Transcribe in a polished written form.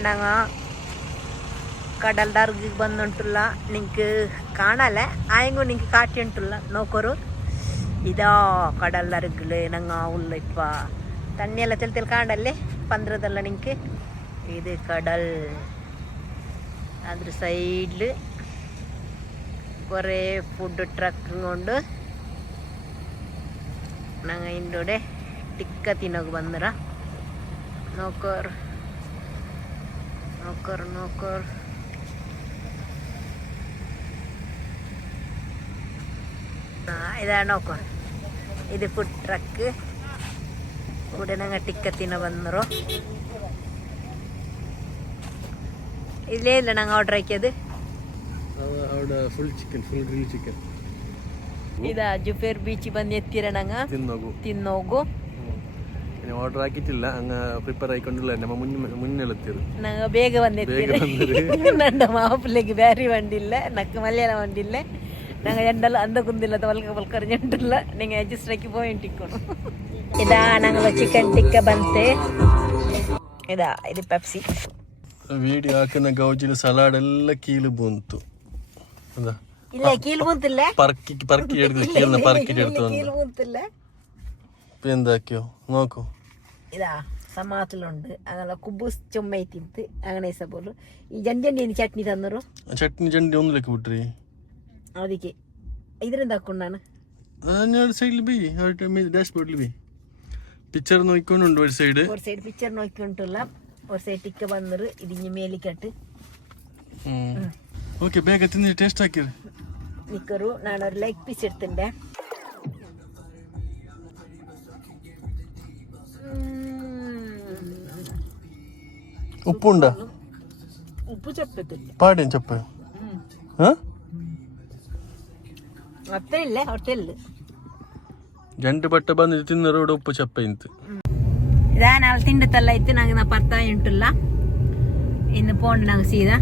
ഞങ്ങ കടലിൻ്റെ അറുകിൽ ಬಂದುಂಟುಲ್ಲ ನಿಂಗೆ ಕಾಣಲ್ಲ ಆಯಂಗೂ ನಿಂಗೆ ಕಾಟಿ ಉಂಟುಲ್ಲ ನೋಕೋರು ಇದಾ ಕಡಲ್ ಅರುಗಿಲು ನಂಗೆ ಉಳ್ಳ ಇಪ್ಪ ತಣ್ಣೆಲ್ಲ ತೆಲ್ ಕಾಣಲ್ಲೇ ಪಂದ್ರದಲ್ಲ ನಿಂಗೆ ಇದು കടൽ അದ್ರ സൈഡിൽ കുറേ ഫുഡ് ട്രക്കും കൊണ്ട് ഞങ്ങൾ ഇതിൻ്റെ ടിക്ക തിന്നൊക്കെ ಬಂದ್ರ നോക്കോർ ഇതാണ് നോക്കോ ഇത് ഫുഡ് ട്രക്ക് ഇവിടെ ഞങ്ങൾ ടിക്ക തിന്ന ಬಂದರು ഇതിലേല്ല ഞങ്ങൾ ഓർഡർ ആക്കിയത് ഇതാ ജുഫേർ ബീച്ച് ಬಂದು ಎತ್ತಿರ ನಂಗ ತಿನ್ನೋಗು ഓർഡർ ആക്കിയിട്ടില്ല അങ്ങ് പ്രിപ്പയർ ആയിക്കൊണ്ടുള്ള നമ്മ മുന്നിലെത്തിയത് ഞങ്ങൾ ಬೇಗ ಬಂದೆತ್ತಿರ ನನ್ನ ಮಾಪಿಲ್ಲಿಗೆ ಬ್ಯಾರಿ വണ്ടില്ല നക്ക് മലയാളം വണ്ടില്ല ഞങ്ങൾ രണ്ടാലും അന്ത കുന്തില്ലാത്ത വൽക്കറിഞ്ഞിട്ടില്ല നിങ്ങൾ അഡ്ജസ്റ്റ് ആക്കി പോയിട്ടിക്കണം ഇതാ ഞങ്ങൾ ചിക്കൻ ടിക്ക ಬಂತೆ ഇതാ ഇത് പെപ്സി വീഡിയോ ಹಾಕಿನ ಗೌಜಿನ ಸಲಾಡ್ ಎಲ್ಲ ಕೀಲು ಬಂತು ಇಲ್ಲ ಕೀಲು ಬಂತಿಲ್ಲ പറക്കി എടുത്ത് കീലിനെ പറക്കി എടുത്തു കീಲು ಬಂತಿಲ್ಲ എന്താക്കിയോ നോക്കൂ ഇതാ സമാത്തിലുണ്ട് അങ്ങനെ കുബൂസ് ചുമ്മ തിന്ത് അങ്ങനെ പോലും ഈ ജണ്ടി ചട്നി തന്നറു ചട്നി ഒന്നിലേക്ക് വിട്ടേ ಅದಕ್ಕೆ ಇದರಿಂದ ಹಾಕೊಂಡಾണ് സൈഡിൽ പോയി ഡാഷ് ബോർഡിൽ പോയി പിക്ചർ നോക്കിക്കൊണ്ടുണ്ട് ഒരു സൈഡ് പിക്ചർ നോക്കിക്കൊണ്ടുള്ള ഒരു സൈഡ് ടിക്ക വന്നത് ഇതിഞ്ഞ് മേലിക്കട്ട് ഓക്കെ ಬೇಗ ತಿಂದು ಟೇಸ್ಟ್ ಹಾಕಿರಿ ನಿಕ್ಕರು ನಾನೊരു ಲೆಗ್ ಪೀಸ್ എടുത്തിണ്ടേ ഉപ്പുണ്ടോ ഉപ്പ് ചെപ്പത്തില്ല പാടേം ചെപ്പ അത്രയില്ല ಹೊಟ್ಟೆಲ್ಲ രണ്ട് ಬಟ್ಟ ಬಂದು ತಿನ್ನರು ഇവിടെ ಉಪ್ಪು ಚಪ್ಪ ಇಂತು ഇതാ നാളെ തിണ്ടത്തല്ല ഇത്ത് ഞങ്ങൾ പത്തായി ഉണ്ടല്ല ഇന്ന് പോണ്ട് ഞങ്ങൾ സീതാ